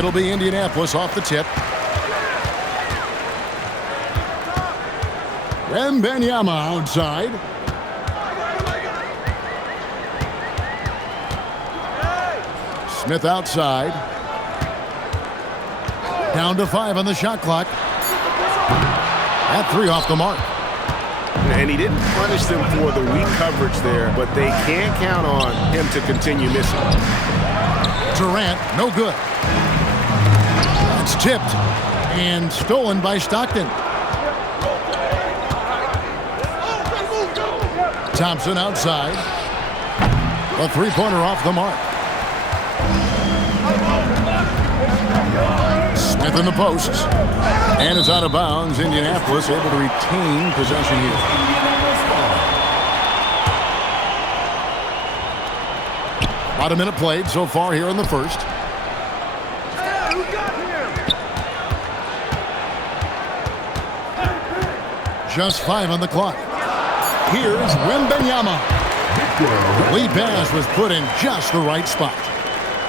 It'll be Indianapolis off the tip. Wembanyama outside. Smith outside. Down to 5 on the shot clock. That 3 off the mark. And he didn't punish them for the weak coverage there, but they can't count on him to continue missing. Durant, no good. It's tipped and stolen by Stockton. Thompson outside. A three-pointer off the mark. Smith in the post. And it's out of bounds. Indianapolis able to retain possession here. About a minute played so far here in the first. Just 5 on the clock. Here's Wembanyama. Lead pass was put in just the right spot.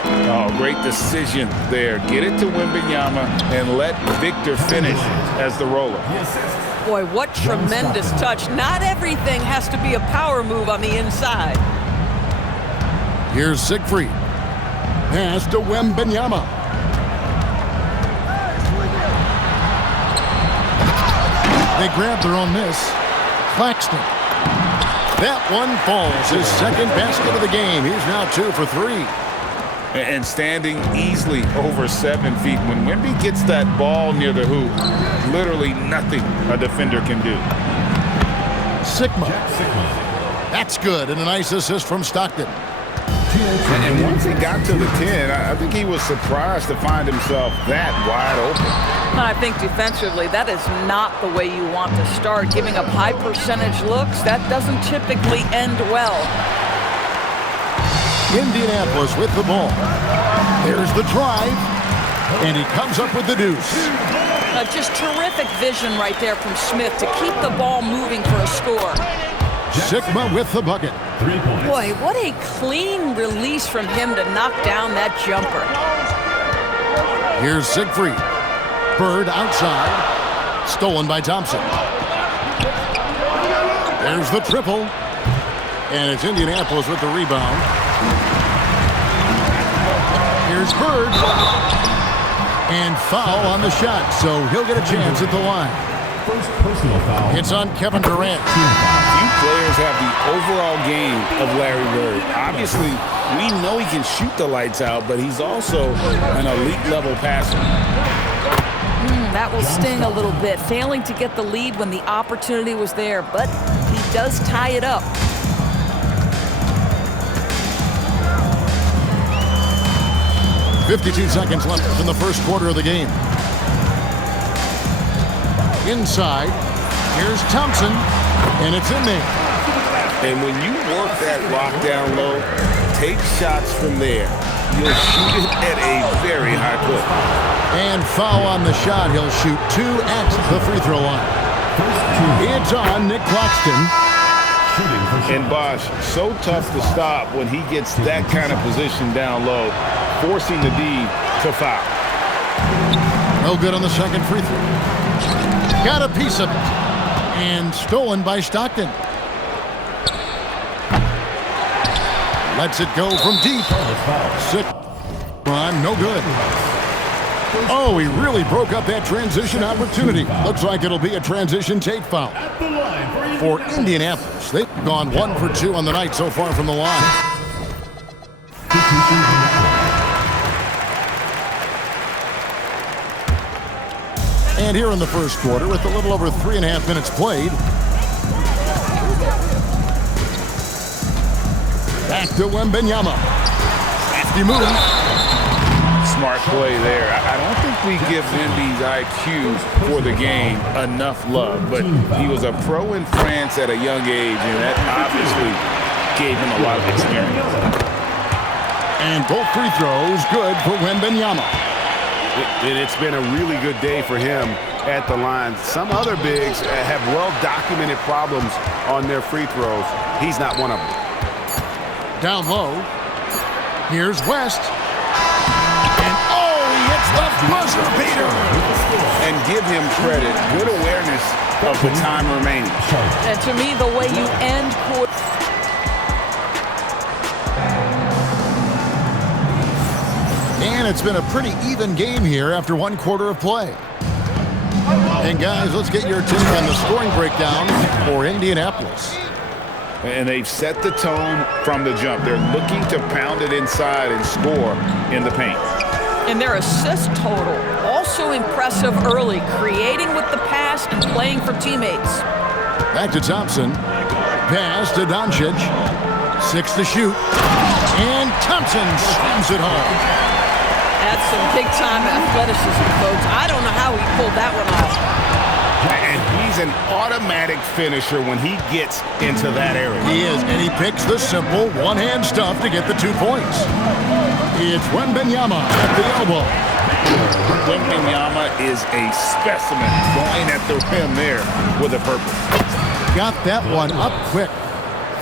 Oh, great decision there. Get it to Wembanyama and let Victor finish as the roller. Boy, what tremendous touch. Not everything has to be a power move on the inside. Here's Siegfried. Pass to Wembanyama. They grab their own miss. Claxton. That one falls. His second basket of the game. He's now 2 for 3. And standing easily over 7 feet. When Wemby gets that ball near the hoop, literally nothing a defender can do. Sigma. That's good. And a nice assist from Stockton. And once he got to the 10, I think he was surprised to find himself that wide open. I think defensively, that is not the way you want to start. Giving up high percentage looks, that doesn't typically end well. Indianapolis with the ball. There's the drive. And he comes up with the deuce. Just terrific vision right there from Smith to keep the ball moving for a score. Sigma with the bucket. Boy, what a clean release from him to knock down that jumper. Here's Siegfried. Bird outside. Stolen by Thompson. There's the triple. And it's Indianapolis with the rebound. Here's Bird. And foul on the shot, so he'll get a chance at the line. First personal foul. It's on Kevin Durant. Few players have the overall game of Larry Bird. Obviously, we know he can shoot the lights out, but he's also an elite-level passer. That will sting a little bit, failing to get the lead when the opportunity was there, but he does tie it up. .52 seconds left in the first quarter of the game. Inside, here's Thompson, and it's in there. And when you work that lockdown low, take shots from there. You'll shoot it at a very high clip. And foul on the shot. He'll shoot 2 at the free throw line. It's on Nick Claxton. And Bosh, so tough to stop when he gets that kind of position down low, forcing the D to foul. No good on the second free throw. Got a piece of it. And stolen by Stockton. Lets it go from deep. Sick run, no good. Oh, he really broke up that transition opportunity. Looks like it'll be a transition take foul for Indianapolis. They've gone 1 for 2 on the night so far from the line. And here in the first quarter, with a little over 3.5 minutes played, back to Wembanyama. Crafty move. Smart play there. I don't think we give Wemby's IQ for the game enough love, but he was a pro in France at a young age, and that obviously gave him a lot of experience. And both free throws good for Wembanyama. It's been a really good day for him at the line. Some other bigs have well-documented problems on their free throws. He's not one of them. Down low. Here's West. And oh, he hits the buzzer beater. And give him credit. Good awareness of the time remaining. And to me, the way you end quarter. And it's been a pretty even game here after one quarter of play. And guys, let's get your take on the scoring breakdown for Indianapolis. And they've set the tone from the jump. They're looking to pound it inside and score in the paint. And their assist total, also impressive early, creating with the pass and playing for teammates. Back to Thompson. Pass to Doncic. 6 to shoot. And Thompson slams it home. That's some big-time athleticism, folks. I don't know how he pulled that one off. And he's an automatic finisher when he gets into that area. He is, and he picks the simple one-hand stuff to get the 2 points. It's Wembanyama at the elbow. Wembanyama is a specimen going at the rim there with a purpose. Got that one up quick.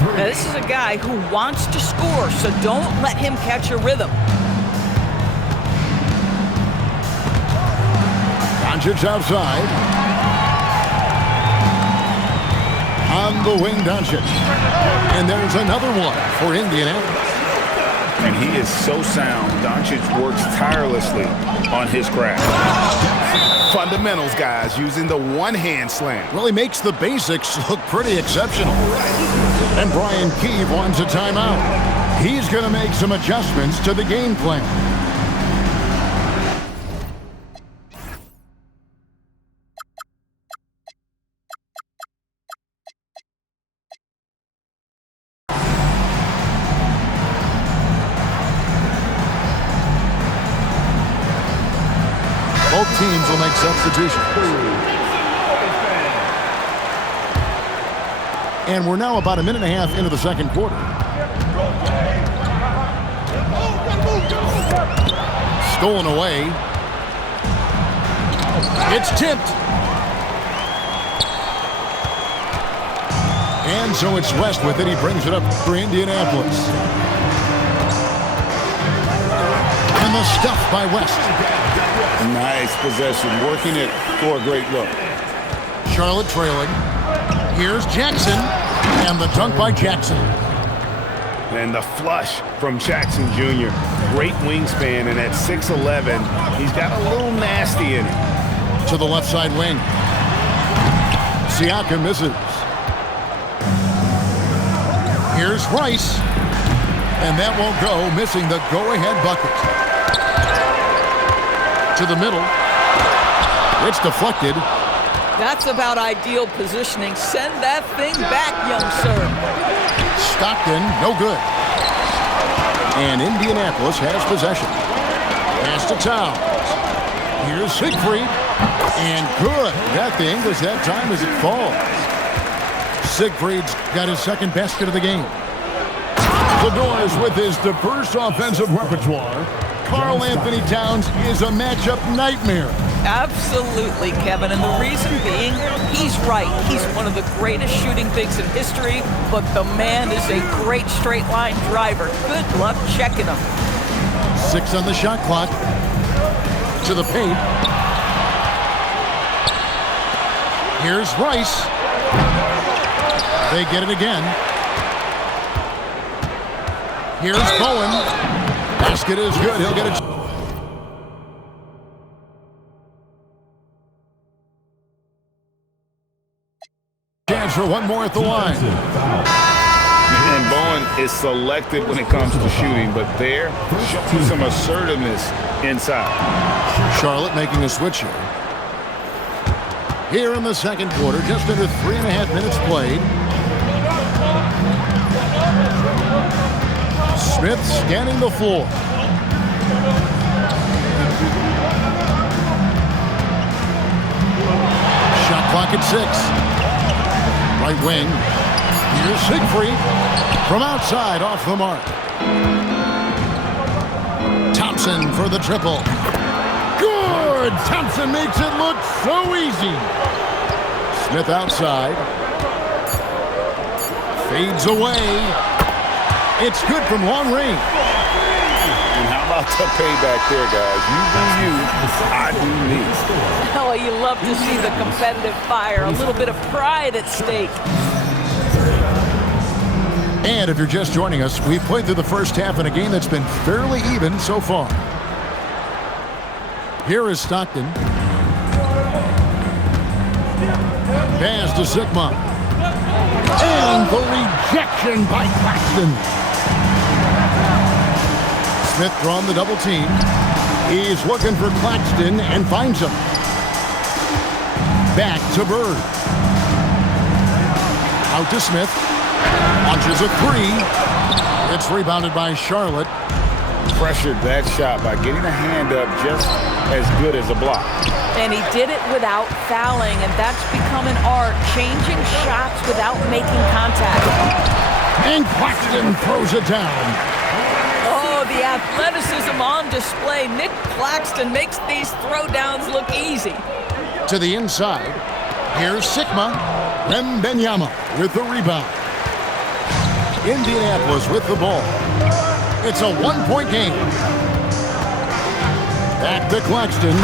Now, this is a guy who wants to score, so don't let him catch a rhythm. Doncic outside. On the wing, Doncic. And there's another one for Indianapolis. And he is so sound. Doncic works tirelessly on his craft. Fundamentals, guys, using the one-hand slam. Really makes the basics look pretty exceptional. And Brian Keefe wants a timeout. He's going to make some adjustments to the game plan. Both teams will make substitutions. And we're now about a minute and a half into the second quarter. Stolen away. It's tipped. And so it's West with it. He brings it up for Indianapolis. And the stuff by West. Nice possession, working it for a great look. Charlotte trailing. Here's Jackson, and the dunk by Jackson. And the flush from Jackson Jr. Great wingspan, and at 6'11", he's got a little nasty in it. To the left side wing. Siakam misses. Here's Rice, and that won't go, missing the go-ahead bucket. To the middle. It's deflected. That's about ideal positioning. Send that thing back, young sir. Stockton, no good. And Indianapolis has possession. Pass to Towns. Here's Siegfried. And good. Got the English that time as it falls. Siegfried's got his second basket of the game. The Doors with his diverse offensive repertoire. Karl Anthony Towns is a matchup nightmare. Absolutely, Kevin. And the reason being, he's right. He's one of the greatest shooting bigs in history, but the man is a great straight-line driver. Good luck checking him. 6 on the shot clock. To the paint. Here's Rice. They get it again. Here's Bowen. Basket is good. He'll get it. Chance for one more at the line. And Bowen is selective when it comes to shooting, but there, showing some assertiveness inside. Charlotte making a switch here. Here in the second quarter, just under 3.5 minutes played. Smith scanning the floor. Shot clock at 6. Right wing. Here's Siegfried. From outside, off the mark. Thompson for the triple. Good! Thompson makes it look so easy. Smith outside. Fades away. It's good from long range. And how about the payback there, guys? You do you, I do me. Oh, you love to see the competitive fire, a little bit of pride at stake. And if you're just joining us, we've played through the first half in a game that's been fairly even so far. Here is Stockton. Pass to Sigma. And the rejection by Claxton. Smith drawn the double team. He's looking for Claxton and finds him. Back to Bird. Out to Smith. Launches a three. It's rebounded by Charlotte. Pressured that shot by getting a hand up just as good as a block. And he did it without fouling, and that's become an art, changing shots without making contact. And Claxton throws it down. Oh, the athleticism on display. Nick Claxton makes these throwdowns look easy. To the inside. Here's Sigma. Wembanyama with the rebound. Indianapolis with the ball. It's a one-point game. Back to Claxton.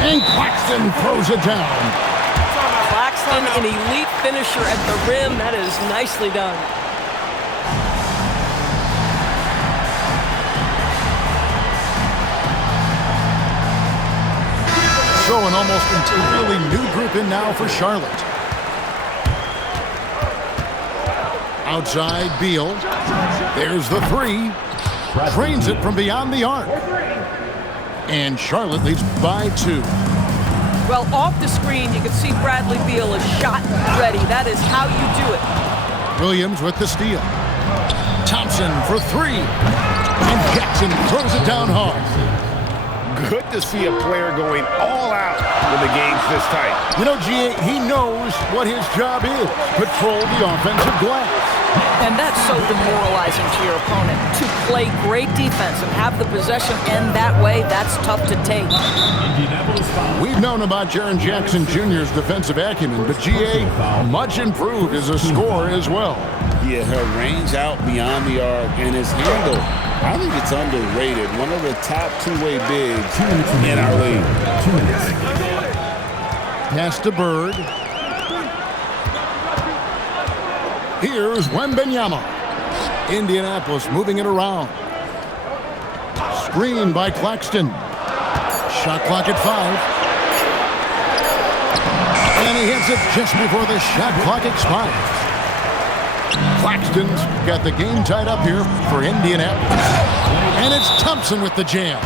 And Claxton throws it down. Claxton, an elite finisher at the rim. That is nicely done. So an almost entirely new group in now for Charlotte. Outside, Beal. There's the three. Drains it from beyond the arc. And Charlotte leads by 2. Well, off the screen, you can see Bradley Beal is shot ready. That is how you do it. Williams with the steal. Thompson for 3. And Jackson throws it down hard. Good to see a player going all out when the game's this tight. You know, G.A., he knows what his job is. Patrol the offensive glass. And that's so demoralizing to your opponent. To play great defense and have the possession end that way, that's tough to take. We've known about Jaren Jackson Jr.'s defensive acumen, but G.A. much improved as a scorer as well. Yeah, her range out beyond the arc and his handle, I think it's underrated. One of the top two-way bigs in our league. Pass to Bird. Here's Wembanyama. Indianapolis moving it around. Screen by Claxton. Shot clock at 5. And he hits it just before the shot clock expires. Claxton's got the game tied up here for Indianapolis. And it's Thompson with the jam.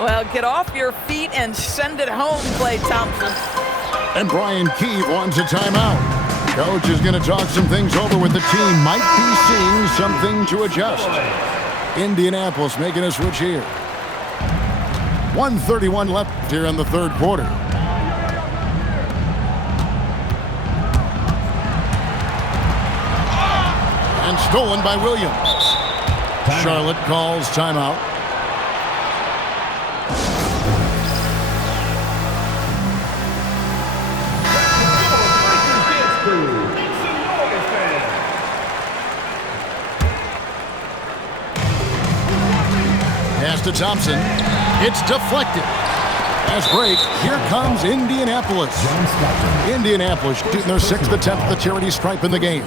Well, get off your feet and send it home, Klay Thompson. And Brian Keefe wants a timeout. Coach is going to talk some things over with the team. Might be seeing something to adjust. Indianapolis making a switch here. 1:31 left here in the third quarter. And stolen by Williams. Charlotte calls timeout. Pass to Thompson. It's deflected. Pass break. Here comes Indianapolis. Indianapolis shooting their 6th attempt at the charity stripe in the game.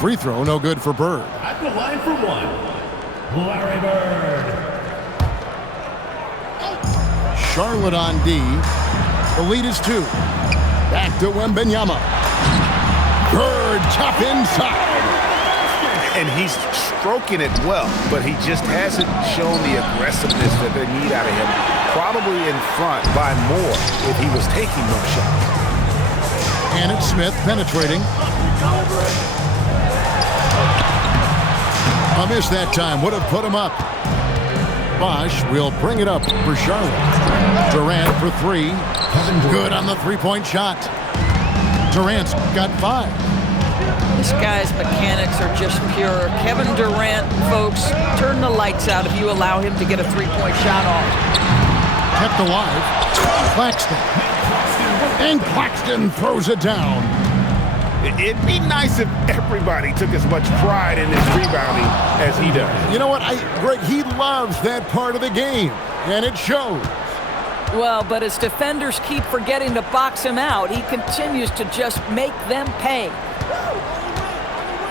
Free throw, no good for Bird. At the line for 1, Larry Bird. Charlotte on D. The lead is 2. Back to Wembanyama. Bird top inside. And he's stroking it well, but he just hasn't shown the aggressiveness that they need out of him. Probably in front by more if he was taking those shots. And it's Smith penetrating. A miss that time would have put him up. Bosch will bring it up for Charlotte. Durant for 3. Good on the three-point shot. Durant's got 5. This guy's mechanics are just pure. Kevin Durant, folks, turn the lights out if you allow him to get a three-point shot off. Kept alive. Claxton. And Claxton throws it down. It'd be nice if everybody took as much pride in this rebounding as he does. You know what, Greg, he loves that part of the game, and it shows. Well, but as defenders keep forgetting to box him out, he continues to just make them pay.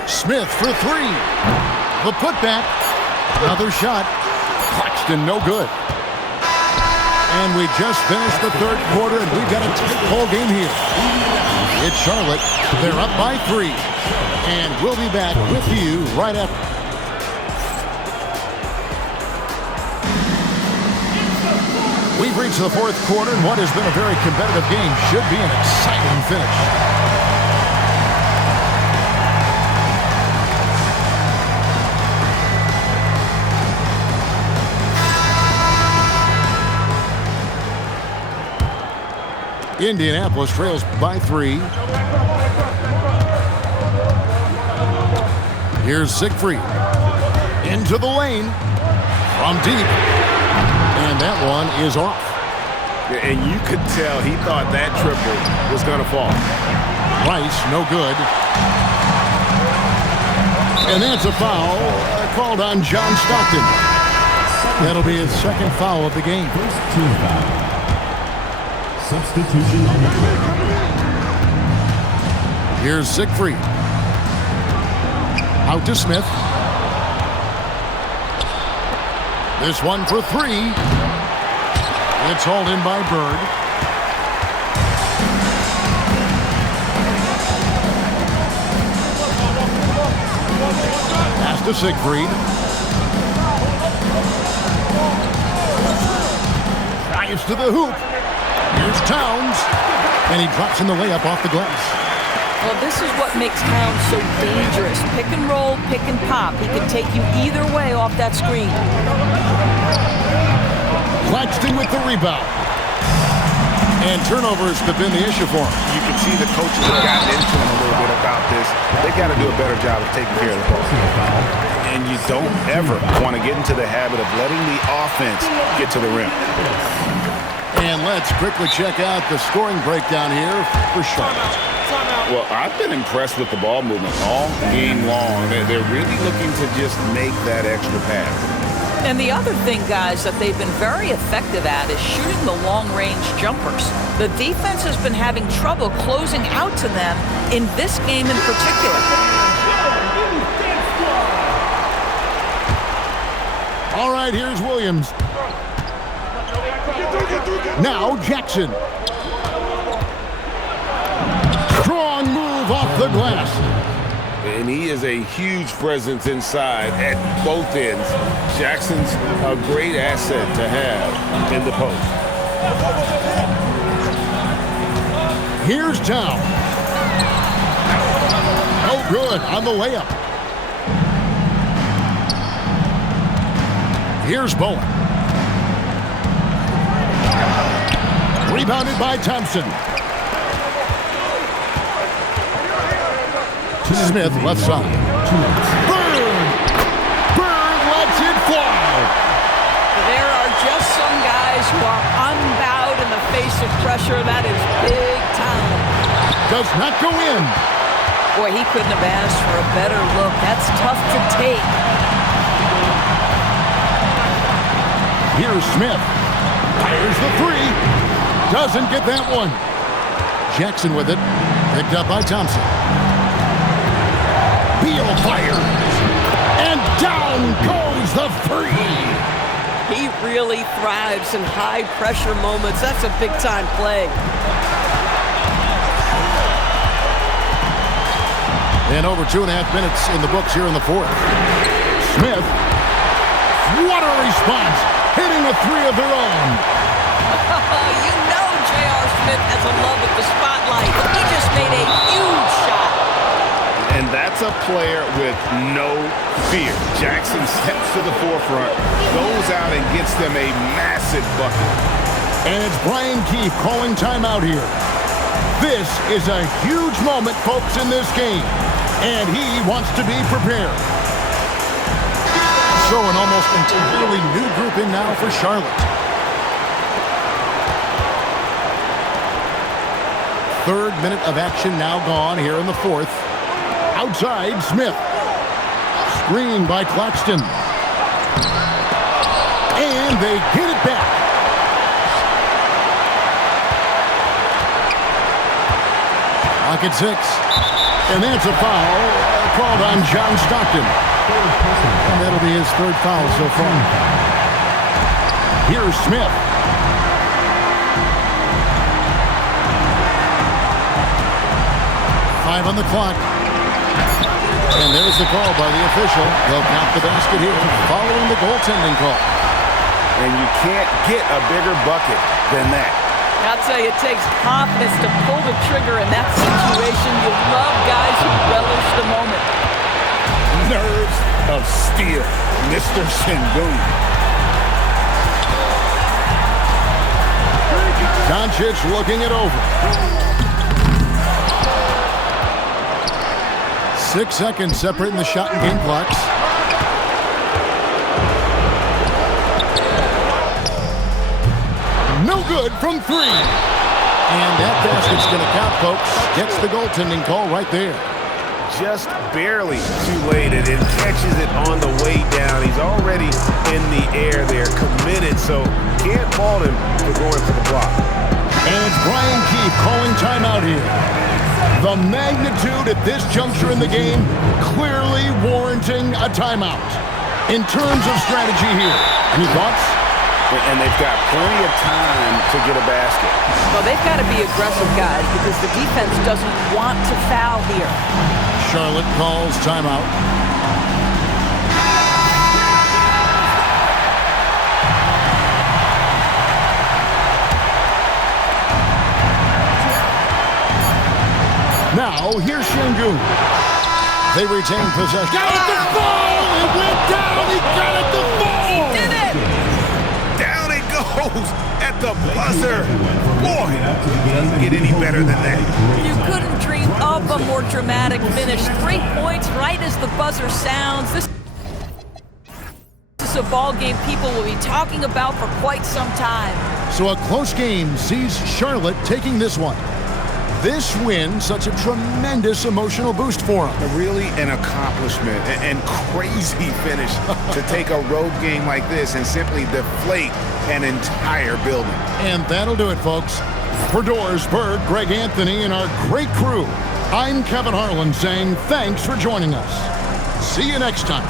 Smith for three. The putback. Another shot. Claxton, no good. And we just finished the third quarter, and we've got a tight ball game here. It's Charlotte. They're up by 3. And we'll be back with you right after. We've reached the fourth quarter, and what has been a very competitive game should be an exciting finish. Indianapolis trails by 3. Here's Siegfried. Into the lane. From deep. And that one is off. And you could tell he thought that triple was going to fall. Rice, no good. And that's a foul called on John Stockton. That'll be his second foul of the game. First team foul. Substitution on the court. Here's Siegfried. Out to Smith. This one for 3. It's hauled in by Bird. Pass to Siegfried. Drives to the hoop. Here's Towns. And he drops in the layup off the glass. Well, this is what makes Towns so dangerous. Pick and roll, pick and pop. He can take you either way off that screen. Claxton with the rebound. And turnovers have been the issue for him. You can see the coaches have gotten into him a little bit about this. They've got to do a better job of taking care of the ball. And you don't ever want to get into the habit of letting the offense get to the rim. And let's quickly check out the scoring breakdown here for Charlotte. Well, I've been impressed with the ball movement all game long. They're really looking to just make that extra pass. And the other thing, guys, that they've been very effective at is shooting the long-range jumpers. The defense has been having trouble closing out to them in this game in particular. All right, here's Williams. Now Jackson. Strong move off the glass. And he is a huge presence inside at both ends. Jackson's a great asset to have in the post. Here's Town. No good on the layup. Here's Bowen. Rebounded by Thompson. Smith, left side. Bird! Bird lets it fly! There are just some guys who are unbowed in the face of pressure. That is big time. Does not go in. Boy, he couldn't have asked for a better look. That's tough to take. Here's Smith. Fires the 3. Doesn't get that one. Jackson with it. Picked up by Thompson. Beal fires. And down goes the 3. He really thrives in high-pressure moments. That's a big-time play. And over 2.5 minutes in the books here in the fourth. Smith. What a response. Hitting a 3 of their own. You know J.R. Smith has a love of the spotlight. He just made a huge shot. And that's a player with no fear. Jackson steps to the forefront, goes out and gets them a massive bucket. And it's Brian Keefe calling timeout here. This is a huge moment, folks, in this game. And he wants to be prepared. So an almost entirely new group in now for Charlotte. Third minute of action now gone here in the fourth. Outside, Smith. Screen by Claxton. And they get it back. Pocket 6. And that's a foul called on John Stockton. And that'll be his third foul so far. Here's Smith. Five on the clock. And there's the call by the official. They'll count the basket here following the goaltending call. And you can't get a bigger bucket than that. I'll tell you, it takes confidence to pull the trigger in that situation. You love guys who relish the moment. Nerves of steel, Mr. Sengun. Doncic looking it over. 6 seconds separating the shot and game clocks. No good from 3. And that basket's going to count, folks. Gets the goaltending call right there. Just barely too late, and it catches it on the way down. He's already in the air there, committed, so can't fault him for going for the block. And it's Brian Keefe calling timeout here. The magnitude at this juncture in the game clearly warranting a timeout. In terms of strategy here, any thoughts? And they've got plenty of time to get a basket. Well, they've got to be aggressive, guys, because the defense doesn't want to foul here. Charlotte calls timeout. Now, here's Sengun. They retain possession. Got it to fall! It went down! He got it to fall! He did it! Down it goes at the buzzer. Boy, doesn't get any better than that. You couldn't dream of a more dramatic finish. 3 points right as the buzzer sounds. This is a ball game people will be talking about for quite some time. So a close game sees Charlotte taking this one. This win, such a tremendous emotional boost for them. Really an accomplishment and crazy finish to take a road game like this and simply deflate an entire building. And that'll do it, folks. For Doris Berg, Greg Anthony, and our great crew, I'm Kevin Harlan saying thanks for joining us. See you next time.